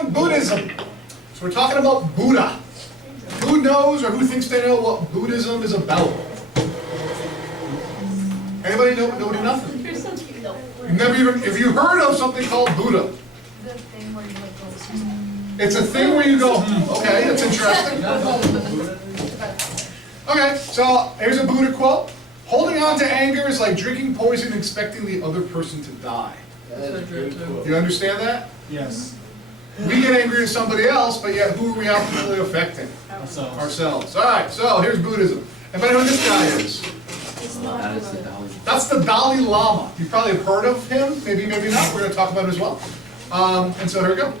on Buddhism. So we're talking about Buddha. Who knows or who thinks they know what Buddhism is about? Anybody know nothing? You're so cute. No. You've never even, if you heard of something called Buddha, The thing where you like go. it's a thing where you go, okay, that's interesting. Okay, so here's a Buddha quote. Holding on to anger is like drinking poison and expecting the other person to die. Do you understand that? Yes. We get angry at somebody else, but yet who are we ultimately affecting? Ourselves. All right, so here's Buddhism. Anybody know who this guy is? That's the Dalai Lama. You probably have heard of him, maybe, maybe not. We're going to talk about it as well. And so here we go.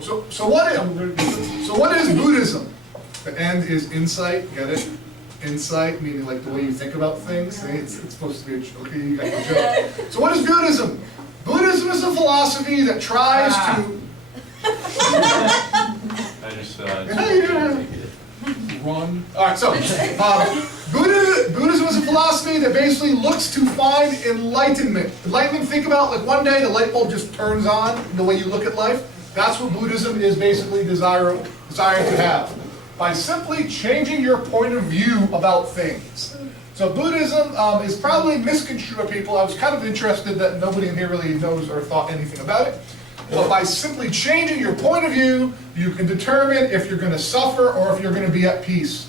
So what is Buddhism? The end is insight, get it? Insight, meaning like the way you think about things. It's supposed to be, okay, you got the joke. So what is Buddhism? Buddhism is a philosophy that tries to... I just Run. All right, so Buddhism is a philosophy that basically looks to find enlightenment. Enlightenment, think about like one day the light bulb just turns on the way you look at life. That's what Buddhism is basically desiring to have. By simply changing your point of view about things. So Buddhism is probably misconstrued by people. I was kind of interested that nobody in here really knows or thought anything about it. But by simply changing your point of view, you can determine if you're going to suffer or if you're going to be at peace.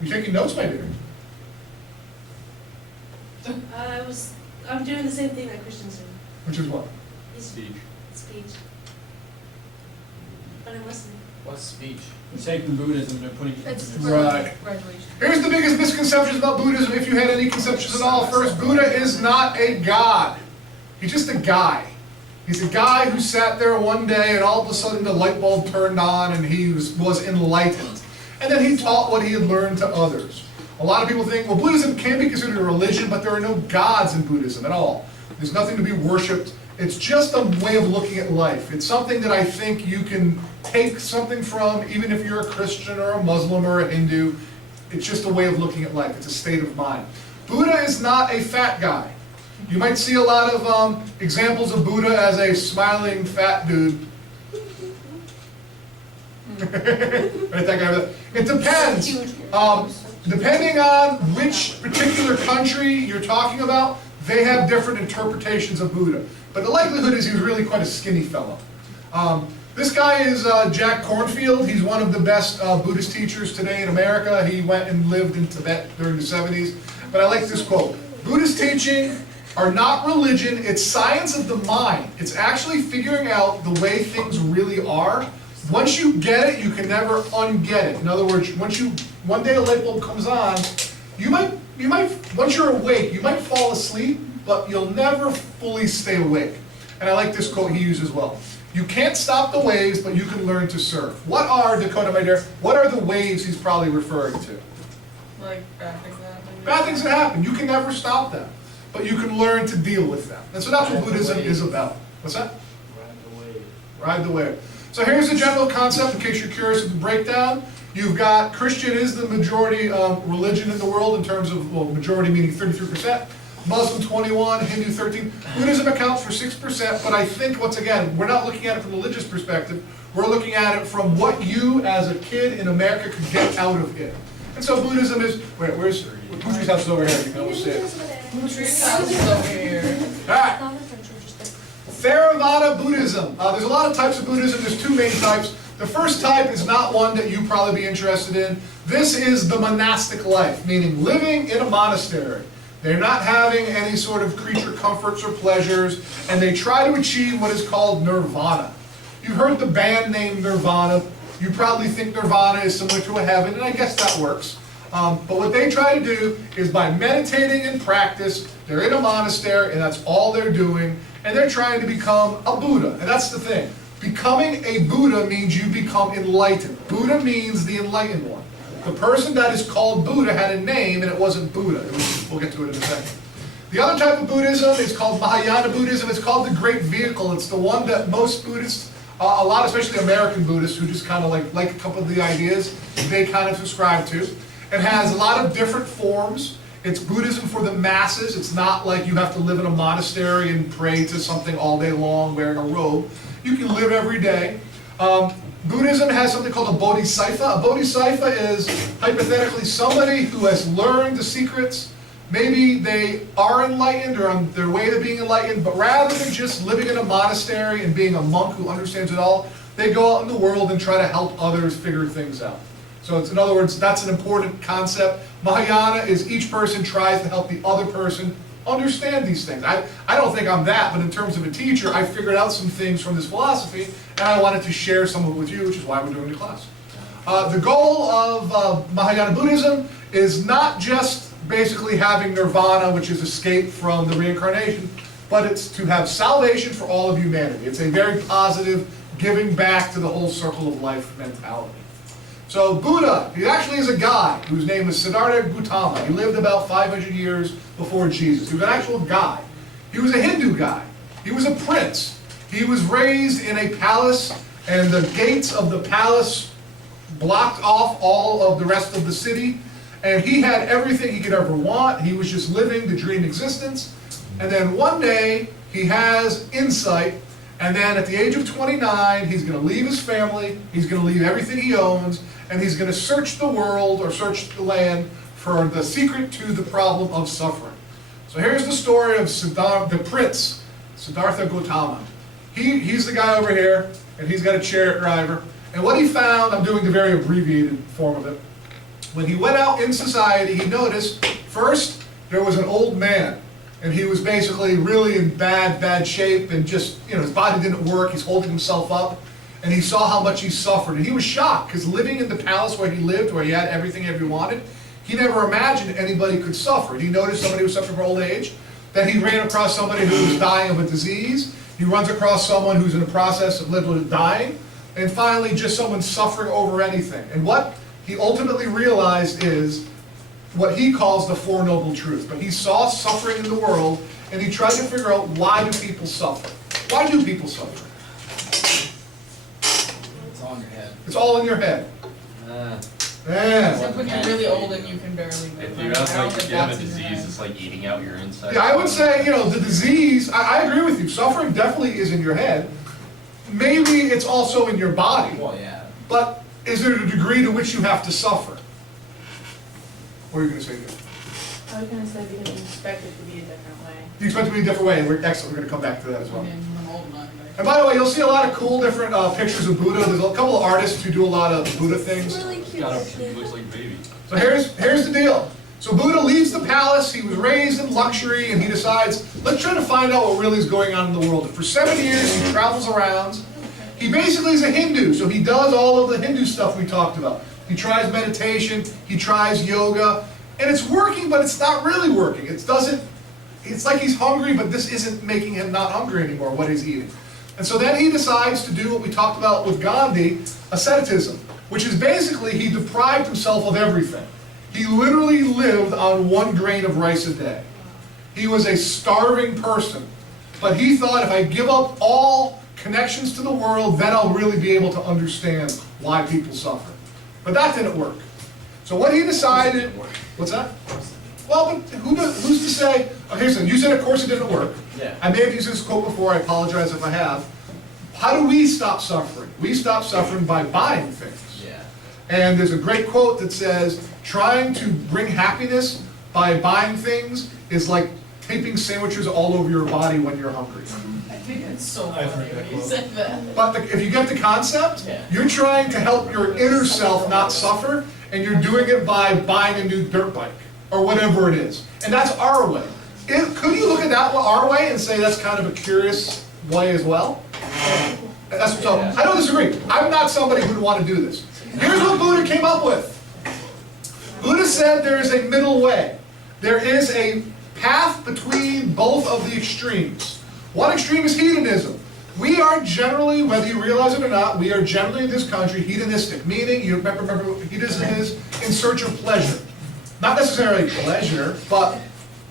You taking notes, my dear? I'm doing the same thing that Christians do. Which is what? Speech. Speech. But I'm listening. What's speech? You're taking Buddhism and putting it It's into Right. graduation. Here's the biggest misconceptions about Buddhism, if you had any conceptions at all. First, Buddha is not a god. He's just a guy. He's a guy who sat there one day and all of a sudden the light bulb turned on and he was enlightened. And then he taught what he had learned to others. A lot of people think, well, Buddhism can be considered a religion, but there are no gods in Buddhism at all. There's nothing to be worshipped. It's just a way of looking at life. It's something that I think you can take something from, even if you're a Christian or a Muslim or a Hindu. It's just a way of looking at life. It's a state of mind. Buddha is not a fat guy. You might see a lot of examples of Buddha as a smiling fat dude. Right, that guy. It depends. Depending on which particular country you're talking about, they have different interpretations of Buddha. But the likelihood is he was really quite a skinny fellow. This guy is Jack Kornfield. He's one of the best Buddhist teachers today in America. He went and lived in Tibet during the 70s. But I like this quote. Buddhist teaching are not religion, it's science of the mind. It's actually figuring out the way things really are. Once you get it, you can never unget it. In other words, one day a light bulb comes on, you might, once you're awake, you might fall asleep, but you'll never fully stay awake. And I like this quote he used as well. You can't stop the waves, but you can learn to surf. What are, Dakota, my dear, what are the waves he's probably referring to? Like bad things that happen. Bad things that happen. You can never stop them, but you can learn to deal with them. And so that's what Buddhism is about. What's that? Ride the wave. Ride the wave. So here's the general concept in case you're curious of the breakdown. You've got Christian is the majority religion in the world in terms of, well, majority meaning 33%. Muslim 21, Hindu 13. Buddhism accounts for 6%, but I think, once again, we're not looking at it from a religious perspective. We're looking at it from what you, as a kid in America, could get out of it. And so Buddhism is, wait, where's, Putri's house is over here, you can almost see it. Tree's house is over here. All right. Theravada Buddhism. There's a lot of types of Buddhism. There's two main types. The first type is not one that you'd probably be interested in. This is the monastic life, meaning living in a monastery. They're not having any sort of creature comforts or pleasures, and they try to achieve what is called nirvana. You've heard the band name Nirvana. You probably think nirvana is similar to a heaven, and I guess that works. But what they try to do is by meditating and practice, they're in a monastery, and that's all they're doing, and they're trying to become a Buddha. And that's the thing. Becoming a Buddha means you become enlightened. Buddha means the enlightened one. The person that is called Buddha had a name, and it wasn't Buddha. We'll get to it in a second. The other type of Buddhism is called Mahayana Buddhism. It's called the Great Vehicle. It's the one that most Buddhists, a lot, especially American Buddhists, who just kind of like a couple of the ideas, they kind of subscribe to. It has a lot of different forms. It's Buddhism for the masses. It's not like you have to live in a monastery and pray to something all day long wearing a robe. You can live every day. Buddhism has something called a bodhisattva. A bodhisattva is hypothetically somebody who has learned the secrets. Maybe they are enlightened or on their way to being enlightened, but rather than just living in a monastery and being a monk who understands it all, they go out in the world and try to help others figure things out. So it's, in other words, that's an important concept. Mahayana is each person tries to help the other person understand these things. I don't think I'm that, but in terms of a teacher, I figured out some things from this philosophy, and I wanted to share some of it with you, which is why we're doing the class. The goal of Mahayana Buddhism is not just basically having nirvana, which is escape from the reincarnation, but it's to have salvation for all of humanity. It's a very positive, giving back to the whole circle of life mentality. So Buddha, he actually is a guy whose name is Siddhartha Gautama. He lived about 500 years before Jesus. He was an actual guy. He was a Hindu guy. He was a prince. He was raised in a palace, and the gates of the palace blocked off all of the rest of the city. And he had everything he could ever want. He was just living the dream existence. And then one day, he has insight. And then at the age of 29, he's going to leave his family. He's going to leave everything he owns. And he's going to search the world or search the land for the secret to the problem of suffering. So here's the story of the prince, Siddhartha Gautama. He's the guy over here, and he's got a chariot driver. And what he found, I'm doing the very abbreviated form of it. When he went out in society, he noticed, first, there was an old man. And he was basically really in bad shape, and just, his body didn't work. He's holding himself up. And he saw how much he suffered. And he was shocked, because living in the palace where he lived, where he had everything he ever wanted, he never imagined anybody could suffer. He noticed somebody was suffering from old age. Then he ran across somebody who was dying of a disease. He runs across someone who's in the process of literally dying. And finally, just someone suffering over anything. And what he ultimately realized is what he calls the Four Noble Truths. But he saw suffering in the world, and he tried to figure out, why do people suffer? Why do people suffer? It's all in your head. It's all in your head. Except when you're really old and you can barely move. If you have a disease, it's like eating out your insides. Yeah, I would say, the disease, I agree with you. Suffering definitely is in your head. Maybe it's also in your body. Well, yeah. But is there a degree to which you have to suffer? What are you going to say here? I was gonna say because you expect it to be a different way. You expect it to be a different way, and excellent, we're going to come back to that as well. Okay, I'm old enough. And by the way, you'll see a lot of cool different pictures of Buddha. There's a couple of artists who do a lot of Buddha things. Really cute. He looks like a baby. So here's the deal. So Buddha leaves the palace. He was raised in luxury, and he decides, let's try to find out what really is going on in the world. And for 7 years, he travels around. He basically is a Hindu, so he does all of the Hindu stuff we talked about. He tries meditation, he tries yoga, and it's working, but it's not really working. It's like he's hungry, but this isn't making him not hungry anymore, what he's eating. And so then he decides to do what we talked about with Gandhi, asceticism, which is basically he deprived himself of everything. He literally lived on 1 grain of rice a day. He was a starving person, but he thought, if I give up all connections to the world, then I'll really be able to understand why people suffer. But that didn't work. So what he decided, what's that? Well, but who's to say, here's something, you said of course it didn't work. Yeah. I may have used this quote before, I apologize if I have. How do we stop suffering? We stop suffering by buying things. Yeah. And there's a great quote that says, trying to bring happiness by buying things is like taping sandwiches all over your body when you're hungry. I think it's so I've funny heard that when you quote. said that. But if you get the concept, Yeah. you're trying to help your inner self not suffer, and you're doing it by buying a new dirt bike, or whatever it is. And that's our way. Could you look at that our way and say that's kind of a curious way as well? So, I don't disagree. I'm not somebody who'd want to do this. Here's what Buddha came up with. Buddha said there is a middle way. There is a path between both of the extremes. One extreme is hedonism. We are generally, whether you realize it or not, we are generally in this country hedonistic, meaning, you remember hedonism is in search of pleasure. Not necessarily pleasure, but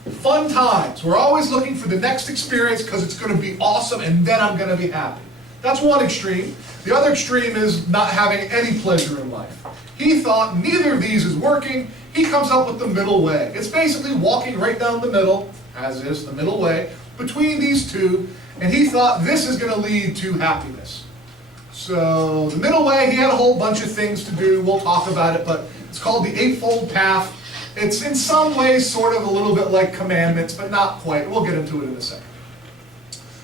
fun times. We're always looking for the next experience because it's going to be awesome and then I'm going to be happy. That's one extreme. The other extreme is not having any pleasure in life. He thought neither of these is working. he comes up with the middle way. It's basically walking right down the middle, as is the middle way, between these two, and he thought this is going to lead to happiness. So the middle way, he had a whole bunch of things to do. We'll talk about it, but it's called the Eightfold Path. It's in some ways sort of a little bit like commandments, but not quite. We'll get into it in a second.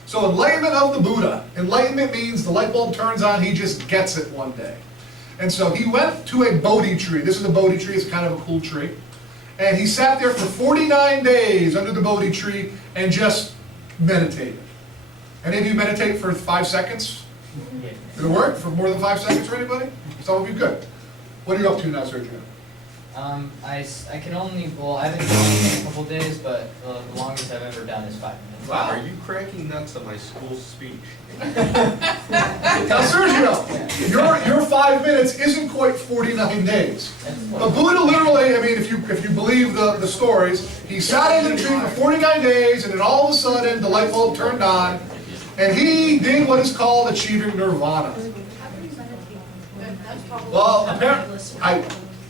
So enlightenment of the Buddha. Enlightenment means the light bulb turns on, he just gets it one day. And so he went to a Bodhi tree. This is a Bodhi tree, it's kind of a cool tree. And he sat there for 49 days under the Bodhi tree and just meditated. Any of you meditate for 5 seconds? Did it work for more than 5 seconds for anybody? Some of you good. What are you up to now, Sergio? I can only, well, I haven't done it in a couple days, but the longest I've ever done is 5 minutes. Wow, are you cracking nuts on my school speech? Now, Sergio, your 5 minutes isn't quite 49 days. But Buddha literally, I mean, if you believe the stories, he sat under the tree for 49 days, and then all of a sudden the light bulb turned on, and he did what is called achieving nirvana. Well, apparently,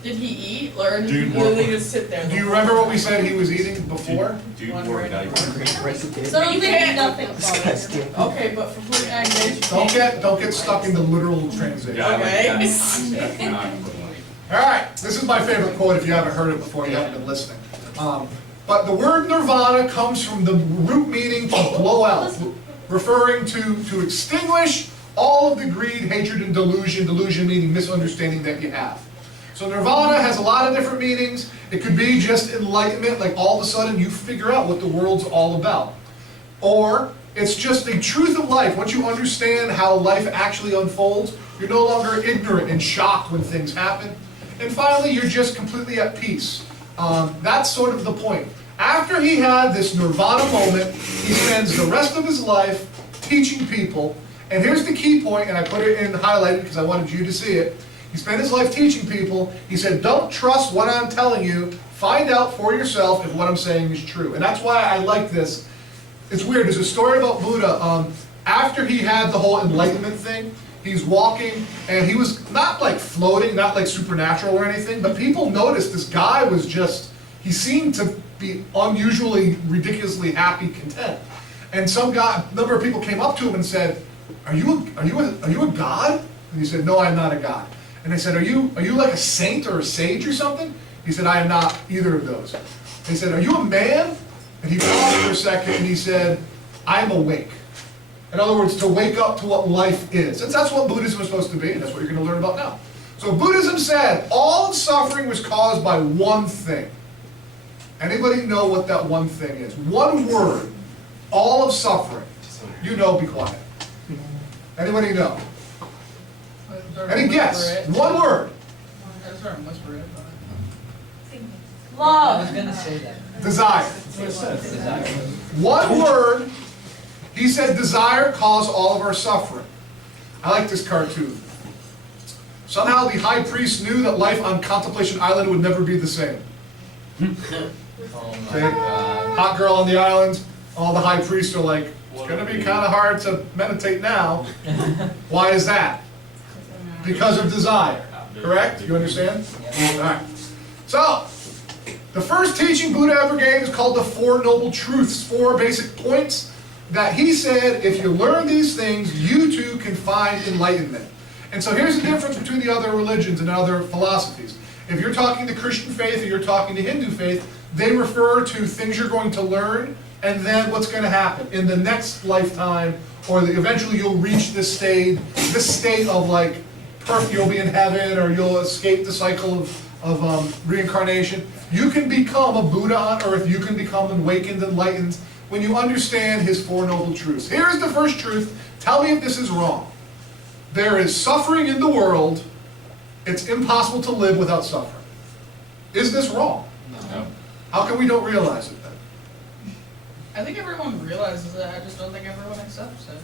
Did he eat, or did Dude, he literally just sit there? do you remember what we said he was eating before? Dude, One more word. guy. So You you can't- nothing. Okay, but for 49 days you can't. Don't get stuck in the literal translation. Yeah, I like Okay. that. That's not equivalent. All right, this is my favorite quote if you haven't heard it before, you haven't been listening. But the word nirvana comes from the root meaning to blow out, referring to extinguish all of the greed, hatred, and delusion, delusion meaning misunderstanding that you have. So nirvana has a lot of different meanings. It could be just enlightenment, like all of a sudden you figure out what the world's all about. Or it's just the truth of life. Once you understand how life actually unfolds, you're no longer ignorant and shocked when things happen. And finally, you're just completely at peace. That's sort of the point. After he had this nirvana moment, he spends the rest of his life teaching people. And here's the key point, and I put it in highlighted because I wanted you to see it. He spent his life teaching people. He said, don't trust what I'm telling you. Find out for yourself if what I'm saying is true. And that's why I like this. It's weird. There's a story about Buddha. After he had the whole enlightenment thing, he's walking, and he was not like floating, not like supernatural or anything, but people noticed this guy was just, he seemed to be unusually, ridiculously happy, content. And a number of people came up to him and said, are you a god? And he said, no, I'm not a god. And they said, are you like a saint or a sage or something? He said, I am not either of those. They said, are you a man? And he paused for a second and he said, I'm awake. In other words, to wake up to what life is. And that's what Buddhism is supposed to be, and that's what you're going to learn about now. So Buddhism said all suffering was caused by one thing. Anybody know what that one thing is? One word. All of suffering. You know, be quiet. Anybody know? Any guess? One word. I just heard him whisper it. I was Love. gonna say that. Desire. Desire. One word. He said desire caused all of our suffering. I like this cartoon. Somehow the high priest knew that life on Contemplation Island would never be the same. Oh my Okay. god. Hot girl on the island. All the high priests are like, it's going to be kind of hard to meditate now. Why is that? Because of desire. Correct? You understand? Yeah. All right. So, the first teaching Buddha ever gave is called the Four Noble Truths, 4 basic points that he said, if you learn these things, you too can find enlightenment. And so here's the difference between the other religions and other philosophies. If you're talking to Christian faith or you're talking to Hindu faith, they refer to things you're going to learn and then what's going to happen in the next lifetime, or eventually you'll reach this state of like, you'll be in heaven, or you'll escape the cycle of reincarnation. You can become a Buddha on earth. You can become awakened, enlightened, when you understand his 4 noble truths. Here's the first truth. Tell me if this is wrong. There is suffering in the world. It's impossible to live without suffering. Is this wrong? No. How come we don't realize it then? I think everyone realizes it, I just don't think everyone accepts it.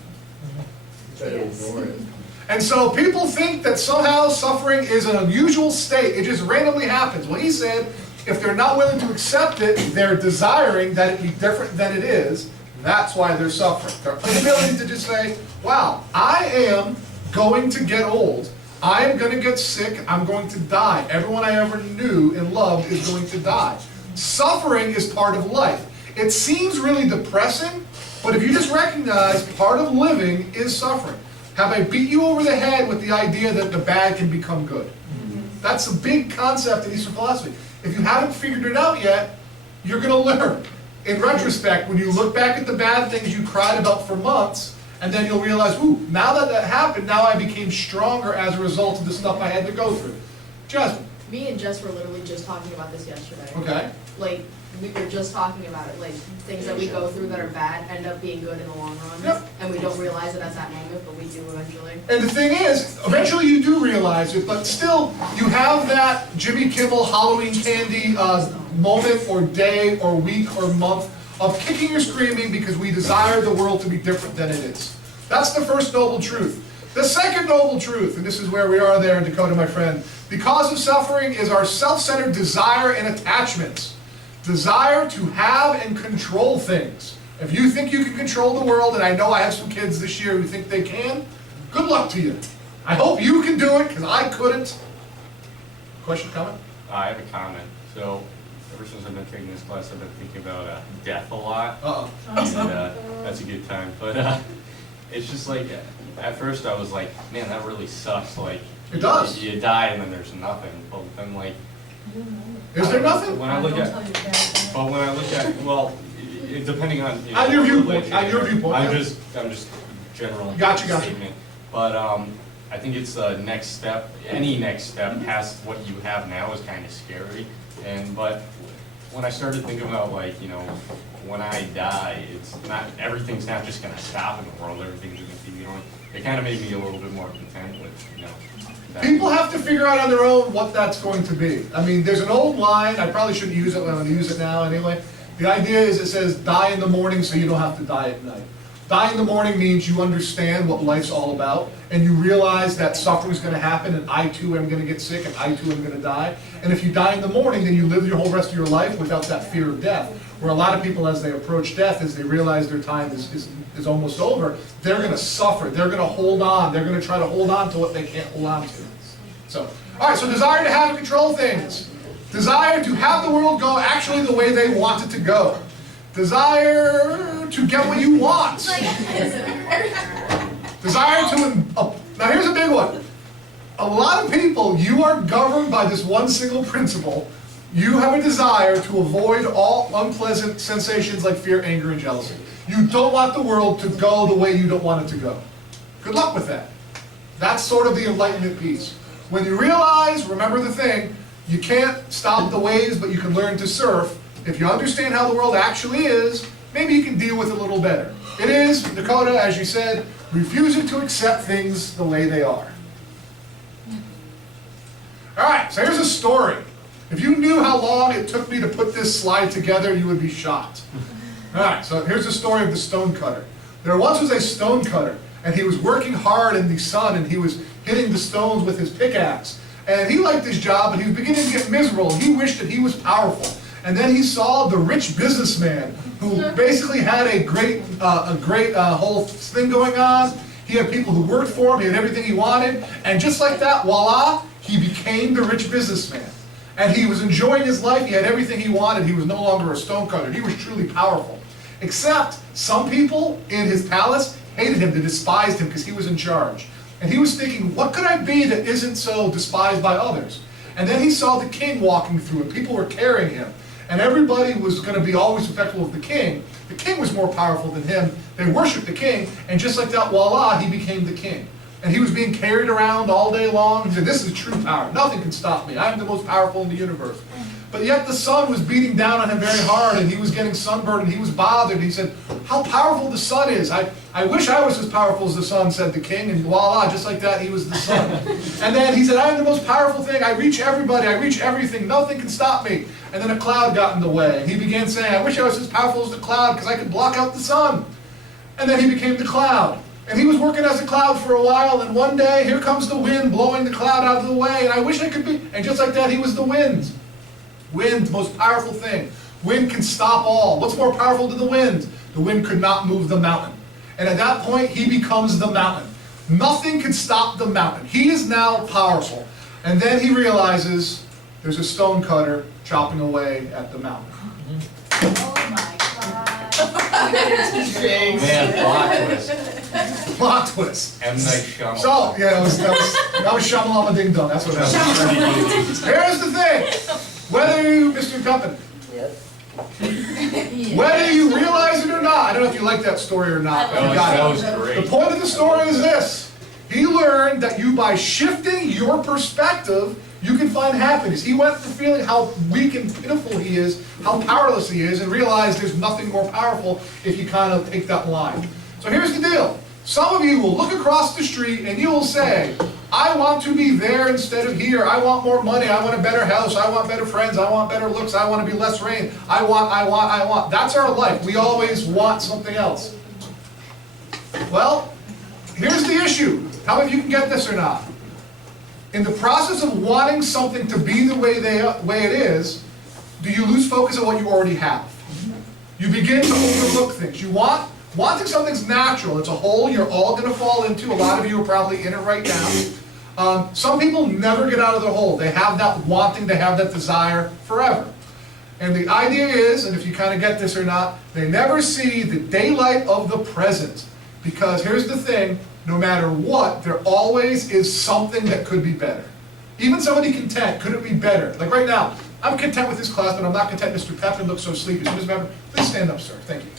And so people think that somehow suffering is an unusual state. It just randomly happens. Well, he said, if they're not willing to accept it, they're desiring that it be different than it is. That's why they're suffering. Their inability to just say, wow, I am going to get old. I am going to get sick, I'm going to die. Everyone I ever knew and loved is going to die. Suffering is part of life. It seems really depressing, but if you just recognize part of living is suffering. Have I beat you over the head with the idea that the bad can become good? That's a big concept in Eastern philosophy. If you haven't figured it out yet, you're going to learn. In retrospect, when you look back at the bad things you cried about for months, and then you'll realize, ooh, now that that happened, now I became stronger as a result of the stuff I had to go through. Jasmine. Me and Jess were literally just talking about this yesterday. Okay. Like, we were just talking about it, like, things that we go through that are bad end up being good in the long run. Yep. And we don't realize it at that moment, but we do eventually. And the thing is, eventually you do realize it, but still, you have that Jimmy Kimmel Halloween candy moment or day or week or month of kicking or screaming because we desire the world to be different than it is. That's the first noble truth. The second noble truth, and this is where we are there in Dakota, my friend, because of suffering is our self-centered desire and attachments. Desire to have and control things. If you think you can control the world, and I know I have some kids this year who think they can, good luck to you. I hope you can do it, because I couldn't. Question, comment? I have a comment. So, ever since I've been taking this class, I've been thinking about death a lot. Uh-oh. And that's a good time. But it's just like, at first I was like, man, that really sucks. Like, It does. You die and then there's nothing. But then, like, Is there nothing? when I look at, but when I look at, well, depending on, you know, On your viewpoint, religion, on your viewpoint, I'm yeah. just general Gotcha. statement. But I think it's the next step. Any next step past what you have now is kind of scary. But when I started thinking about, like, you know, when I die, it's not, everything's not just gonna stop in the world. Everything's gonna be, you know, it kind of made me a little bit more content with, you know. that. People have to figure out on their own what that's going to be. I mean, there's an old line, I probably shouldn't use it, but I'm going to use it now anyway. The idea is it says, die in the morning so you don't have to die at night. Die in the morning means you understand what life's all about, and you realize that suffering's going to happen, and I too am going to get sick, and I too am going to die. And if you die in the morning, then you live your whole rest of your life without that fear of death. Where a lot of people, as they approach death, as they realize their time is almost over, they're going to suffer, they're going to hold on, they're going to try to hold on to what they can't hold on to. So, all right, so desire to have and control things. Desire to have the world go actually the way they want it to go. Desire to get what you want. Desire to, now here's a big one. A lot of people, you are governed by this one single principle. You have a desire to avoid all unpleasant sensations like fear, anger, and jealousy. You don't want the world to go the way you don't want it to go. Good luck with that. That's sort of the enlightenment piece. When you realize, remember the thing, you can't stop the waves, but you can learn to surf. If you understand how the world actually is, maybe you can deal with it a little better. It is, Dakota, as you said, refusing to accept things the way they are. All right, so here's a story. If you knew how long it took me to put this slide together, you would be shocked. All right, so here's the story of the stonecutter. There once was a stonecutter, and he was working hard in the sun, and he was hitting the stones with his pickaxe. And he liked his job, but he was beginning to get miserable. He wished that he was powerful. And then he saw the rich businessman who basically had a great whole thing going on. He had people who worked for him. He had everything he wanted. And just like that, voila, he became the rich businessman. And he was enjoying his life. He had everything he wanted. He was no longer a stonecutter. He was truly powerful. Except some people in his palace hated him, they despised him because he was in charge. And he was thinking, what could I be that isn't so despised by others? And then he saw the king walking through, and people were carrying him. And everybody was going to be always respectful of the king. The king was more powerful than him. They worshipped the king, and just like that, voila, he became the king. And he was being carried around all day long. He said, this is true power. Nothing can stop me. I am the most powerful in the universe. But yet the sun was beating down on him very hard, and he was getting sunburned, and he was bothered. He said, how powerful the sun is. I wish I was as powerful as the sun, said the king, and voila, just like that, he was the sun. And then he said, I am the most powerful thing. I reach everybody. I reach everything. Nothing can stop me. And then a cloud got in the way. And he began saying, I wish I was as powerful as the cloud because I could block out the sun. And then he became the cloud. And he was working as a cloud for a while, and one day, here comes the wind blowing the cloud out of the way, and I wish I could be, and just like that, he was the wind. Wind, most powerful thing. Wind can stop all. What's more powerful than the wind? The wind could not move the mountain. And at that point, he becomes the mountain. Nothing could stop the mountain. He is now powerful. And then he realizes there's a stone cutter chopping away at the mountain. Oh my god. Man, plot twist. Plot twist. M. Night Shyamalan. So, yeah, that was Shamalama Ding Dong, that's what happened. Here's the thing, whether you, Mr. Cuppin, whether you realize it or not, I don't know if you like that story or not, but you got That it. was The great. point of the story is this. He learned that by shifting your perspective, you can find happiness. He went from feeling how weak and pitiful he is, how powerless he is, and realized there's nothing more powerful if you kind of take that line. So here's the deal. Some of you will look across the street and you will say, I want to be there instead of here. I want more money. I want a better house. I want better friends. I want better looks. I want to be less rain. I want. That's our life. We always want something else. Well, here's the issue. How many of you can get this or not? In the process of wanting something to be the way it is, do you lose focus on what you already have? You begin to overlook things. Wanting something's natural. It's a hole you're all going to fall into. A lot of you are probably in it right now. Some people never get out of the hole. They have that wanting, they have that desire forever. And the idea is, and if you kind of get this or not, they never see the daylight of the present. Because here's the thing, no matter what, there always is something that could be better. Even somebody content, could it be better? Like right now, I'm content with this class, but I'm not content Mr. Pepin looks so sleepy. So Ms. Pepin, please stand up, sir. Thank you.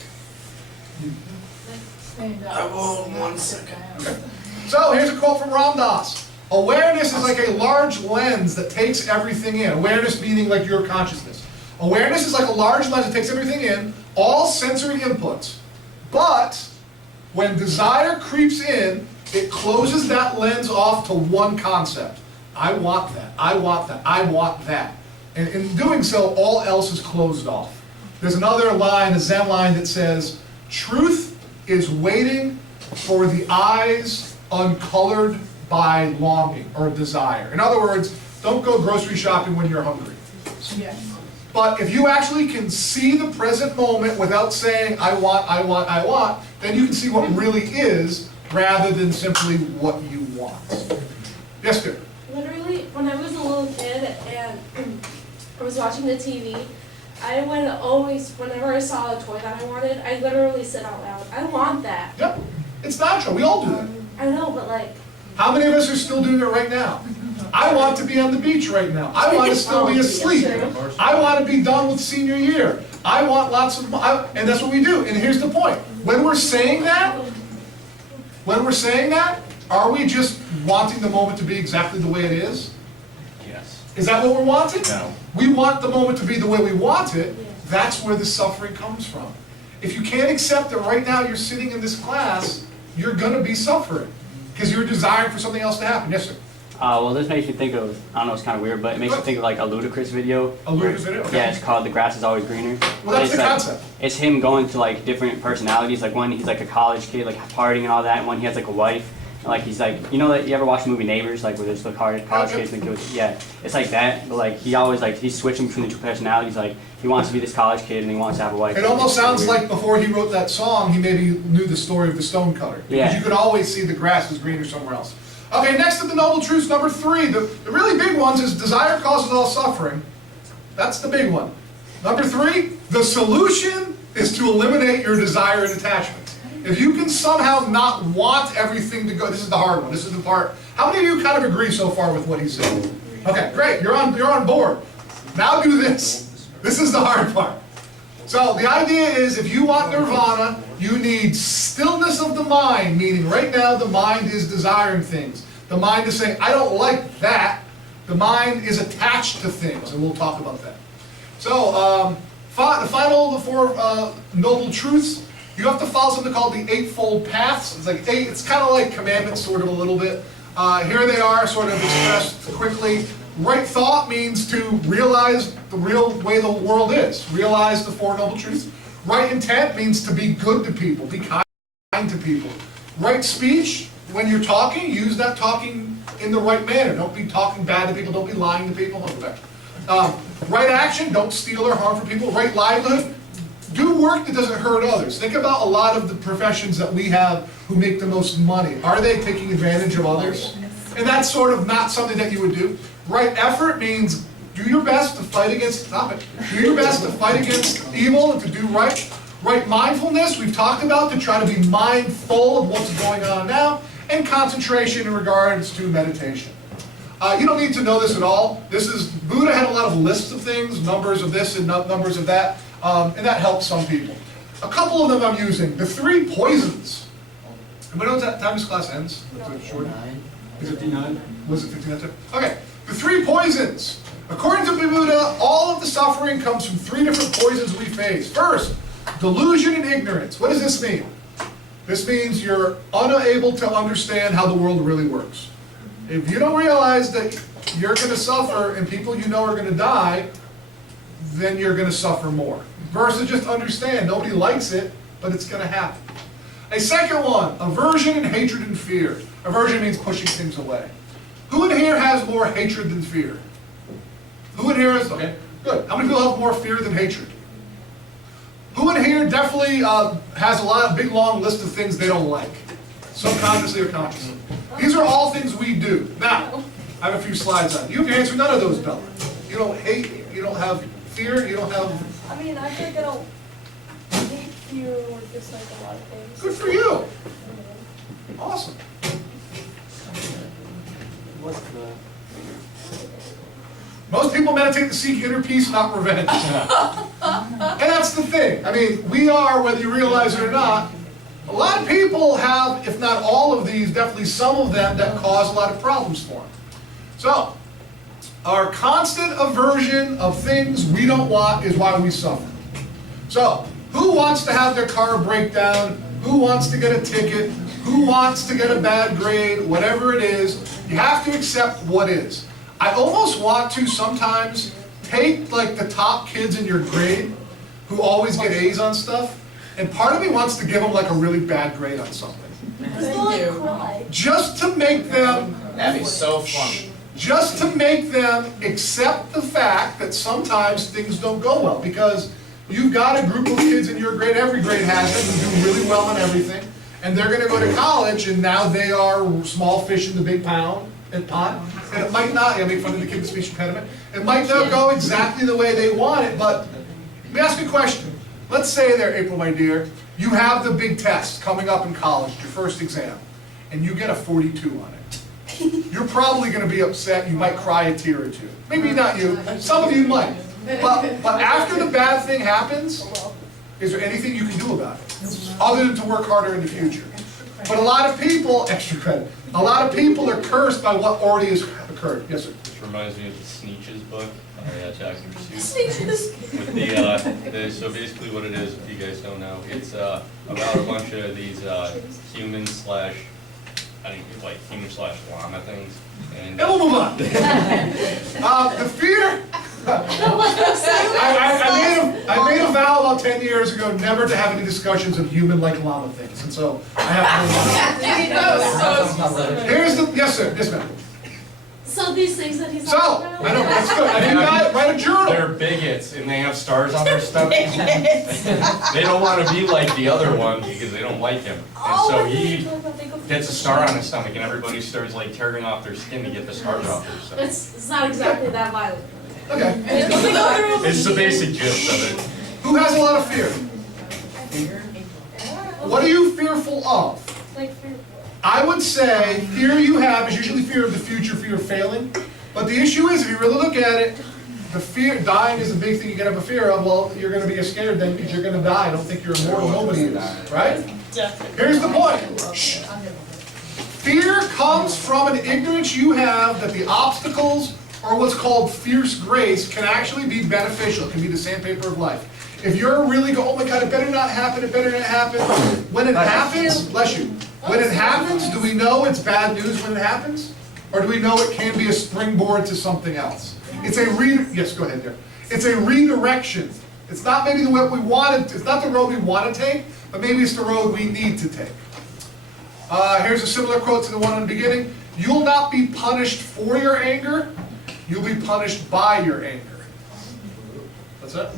I will 1 second. So here's a quote from Ram Dass. Awareness is like a large lens that takes everything in. Awareness meaning like your consciousness. Awareness is like a large lens that takes everything in, all sensory inputs. But when desire creeps in, it closes that lens off to one concept. I want that, I want that, I want that. And in doing so, all else is closed off. There's another line, a Zen line that says, truth is waiting for the eyes uncolored by longing or desire. In other words, don't go grocery shopping when you're hungry. Yeah. But if you actually can see the present moment without saying, I want, then you can see what really is rather than simply what you want. Yes, dear? Literally, when I was a little kid and I was watching the TV, I would always, whenever I saw a toy that I wanted, I literally said out loud, I want that. Yep. It's natural. We all do that. I know, but like, How many of us are still doing it right now? I want to be on the beach right now. I want to still be asleep. I want to be done with senior year. I want lots of, and that's what we do. And here's the point. When we're saying that, are we just wanting the moment to be exactly the way it is? Yes. Is that what we're wanting? No. We want the moment to be the way we want it. That's where the suffering comes from. If you can't accept that right now you're sitting in this class, you're going to be suffering because you're desiring for something else to happen. Yes, sir. Well, this makes me think of, I don't know, it's kind of weird, but it makes me think of like a Ludacris video. A Ludacris video? Okay. Yeah, it's called The Grass is Always Greener. Well, that's It's the like- concept. It's him going to like different personalities, like one he's like a college kid, like partying and all that, and one he has like a wife. And, like he's like, you know, that you ever watch the movie Neighbors, like where there's the college kids and the kids, yeah, it's like that, but like he always like, he's switching between the two personalities, like he wants to be this college kid and he wants to have a wife. It almost It's sounds weird. like before he wrote that song, he maybe knew the story of the stonecutter. Because Yeah. you could always see the grass is greener somewhere else. Okay, next to the Noble Truths, number 3. The really big ones is desire causes all suffering. That's the big one. Number 3, the solution is to eliminate your desire and attachment. If you can somehow not want everything to go, this is the hard one, this is the part. How many of you kind of agree so far with what he said? Okay, great, you're on board. Now do this. This is the hard part. So the idea is if you want nirvana, you need stillness of the mind, meaning right now the mind is desiring things. The mind is saying, I don't like that. The mind is attached to things, and we'll talk about that. So the 4 noble truths, you have to follow something called the 8-fold paths. It's like it's kind of like commandments, sort of a little bit. Here they are, sort of expressed quickly. Right thought means to realize the real way the world is. Realize the 4 noble truths. Right intent means to be good to people, be kind to people. Right speech, when you're talking, use that talking in the right manner. Don't be talking bad to people, don't be lying to people. Right action, don't steal or harm from people. Right livelihood, do work that doesn't hurt others. Think about a lot of the professions that we have who make the most money. Are they taking advantage of others? And that's sort of not something that you would do. Right effort means do your best to fight against, stop it, do your best to fight against evil and to do right. Right mindfulness, we've talked about, to try to be mindful of what's going on now, and concentration in regards to meditation. You don't need to know this at all. Buddha had a lot of lists of things, numbers of this and numbers of that, and that helps some people. A couple of them I'm using. The 3 poisons. Anybody know what time this class ends? Is it 59? Was it 59? Okay. The 3 poisons. According to Buddha, all of the suffering comes from 3 different poisons we face. First, delusion and ignorance. What does this mean? This means you're unable to understand how the world really works. If you don't realize that you're going to suffer and people you know are going to die, then you're going to suffer more. Versus just understand, nobody likes it, but it's going to happen. A second one, aversion and hatred and fear. Aversion means pushing things away. Who in here has more hatred than fear? Who in here has, okay, good. How many people have more fear than hatred? Who in here definitely has a big long list of things they don't like? Subconsciously or consciously. These are all things we do. Now, I have a few slides on it. You can answer none of those, Bella. You don't hate, you don't have fear, you don't have... I mean, I think I don't hate fear or dislike a lot of things. Good for you. Awesome. Most people meditate to seek inner peace, not revenge. And that's the thing. I mean, we are, whether you realize it or not, a lot of people have, if not all of these, definitely some of them that cause a lot of problems for them. So, our constant aversion of things we don't want is why we suffer. So, who wants to have their car break down? Who wants to get a ticket? Who wants to get a bad grade? Whatever it is, you have to accept what is. I almost want to sometimes take like the top kids in your grade who always get A's on stuff, and part of me wants to give them like a really bad grade on something. Just to make them... That'd be so funny. Just to make them accept the fact that sometimes things don't go well. Because you've got a group of kids in your grade, every grade has it, who do really well on everything, and they're going to go to college, and now they are small fish in the big pot, and it might not, I make fun of the kid with speech impediment, it might not go exactly the way they want it, but let me ask you a question. Let's say there, April, my dear, you have the big test coming up in college, your first exam, and you get a 42 on it. You're probably going to be upset, you might cry a tear or two. Maybe not you, some of you might. But after the bad thing happens, is there anything you can do about it? Other than to work harder in the future. But a lot of people, extra credit, a lot of people are cursed by what already has occurred. Yes, sir? This reminds me of the Sneetches book by Dr. Seuss. Sneetches. So basically what it is, if you guys don't know, it's about a bunch of these humans slash, I think it's like human / llama things. And we'll move on. The fear. I made a vow about 10 years ago never to have any discussions of human-like llama things, and so I have to move on. Here's the, yes sir, yes ma'am. So these things that he's So, talking about? I know, that's good. I think I write a journal. They're bigots and they have stars on their stomach. They don't want to be like the other one because they don't like him. And so he gets a star on his stomach and everybody starts like tearing off their skin to get the stars off their stomach. It's not exactly that violent. Okay. It's the basic gist of it. Who has a lot of fear? What are you fearful of? Like fear. I would say fear you have is usually fear of the future, fear of failing. But the issue is, if you really look at it, the fear, dying is the big thing you can have a fear of. Well, you're going to be scared then because you're going to die. I don't think you're immortal. Nobody is, right? Here's the point. Shh. Fear comes from an ignorance you have that the obstacles, or what's called fierce grace, can actually be beneficial. It can be the sandpaper of life. If you're really oh my God, it better not happen, it better not happen. When it happens, bless you. When it happens, do we know it's bad news when it happens? Or do we know it can be a springboard to something else? It's a yes, go ahead there. It's a redirection. It's not maybe the way we wanted, it's not the road we want to take, but maybe it's the road we need to take. Here's a similar quote to the one in the beginning. You'll not be punished for your anger, you'll be punished by your anger. That's it.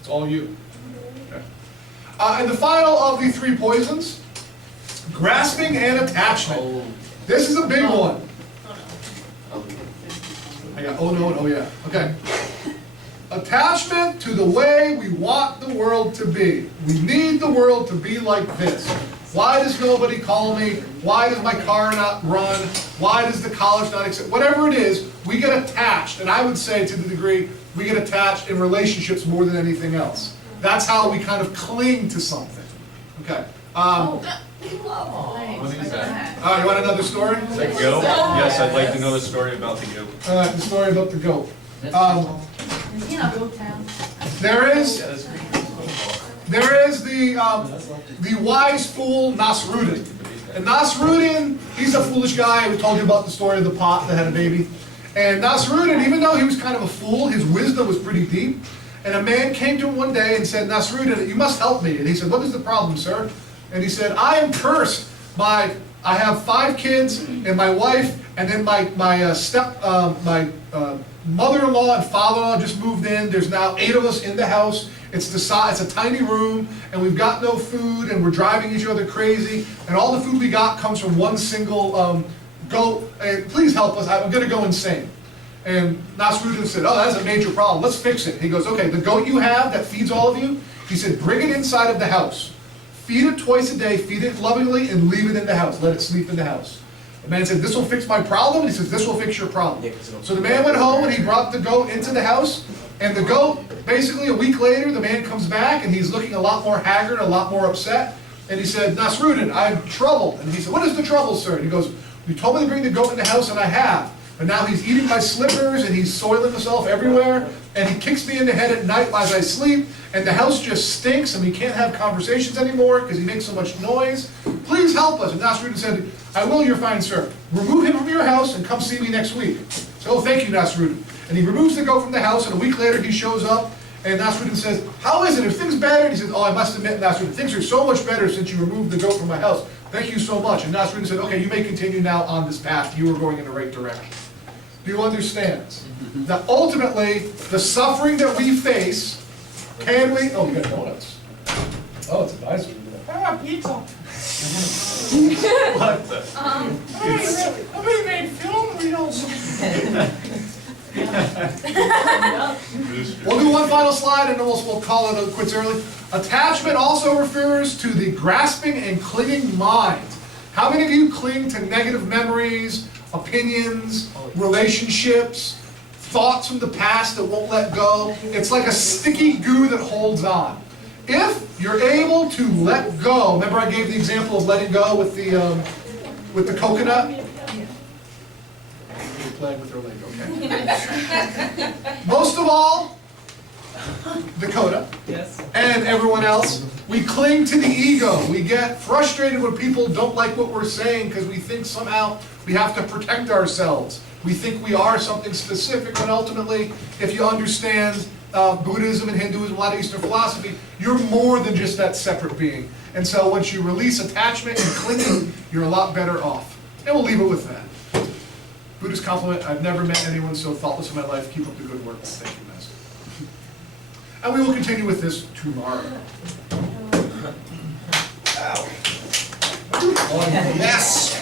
It's all you. And the final of the three poisons, grasping and attachment. This is a big one. I got oh no and oh yeah. Okay. Attachment to the way we want the world to be. We need the world to be like this. Why does nobody call me? Why does my car not run? Why does the college not accept? Whatever it is, we get attached. And I would say to the degree we get attached in relationships more than anything else. That's how we kind of cling to something. Okay. What is that? You want another story? The goat? Yes, I'd like to know the story about the goat. The story about the goat. Is he in a goat town? There is the wise fool Nasruddin. And Nasruddin, he's a foolish guy. We told you about the story of the pot that had a baby. And Nasruddin, even though he was kind of a fool, his wisdom was pretty deep. And a man came to him one day and said, Nasruddin, you must help me. And he said, what is the problem, sir? And he said, I am cursed. I have 5 kids and my wife, and then my mother-in-law and father-in-law just moved in. There's now 8 of us in the house. It's a tiny room, and we've got no food, and we're driving each other crazy. And all the food we got comes from one single goat. And please help us. I'm going to go insane. And Nasruddin said, oh, that's a major problem. Let's fix it. He goes, okay, the goat you have that feeds all of you, he said, bring it inside of the house. Feed it twice a day, feed it lovingly, and leave it in the house. Let it sleep in the house. The man said, this will fix my problem. And he says, this will fix your problem. So the man went home and he brought the goat into the house. And the goat, basically a week later, the man comes back and he's looking a lot more haggard, a lot more upset. And he said, Nasruddin, I'm troubled. And he said, what is the trouble, sir? And he goes, you told me to bring the goat in the house, and I have. But now he's eating my slippers and he's soiling himself everywhere. And he kicks me in the head at night as I sleep. And the house just stinks and we can't have conversations anymore because he makes so much noise. Please help us. And Nasruddin said, I will, your fine sir. Remove him from your house and come see me next week. So, thank you, Nasruddin. And he removes the goat from the house, and a week later he shows up, and Nasruddin says, how is it? Are things better? And he says, oh, I must admit, Nasruddin, things are so much better since you removed the goat from my house. Thank you so much. And Nasruddin said, okay, you may continue now on this path. You are going in the right direction. Do you understand? That ultimately, the suffering that we face, can we... Oh, we got donuts. Oh, it's advisory. Pizza. What the? Somebody made film reels. We'll do one final slide and then we'll call it quits early. Attachment also refers to the grasping and clinging mind. How many of you cling to negative memories, opinions, relationships, thoughts from the past that won't let go? It's like a sticky goo that holds on. If you're able to let go, remember I gave the example of letting go with the coconut? You're playing with her leg, okay. Most of all, Dakota, Yes. and everyone else, we cling to the ego. We get frustrated when people don't like what we're saying because we think somehow we have to protect ourselves. We think we are something specific, when ultimately, if you understand Buddhism and Hinduism, a lot of Eastern philosophy, you're more than just that separate being. And so once you release attachment and clinging, you're a lot better off. And we'll leave it with that. Buddhist compliment, I've never met anyone so thoughtless in my life. Keep up the good work. Thank you, Master. And we will continue with this tomorrow. Yes.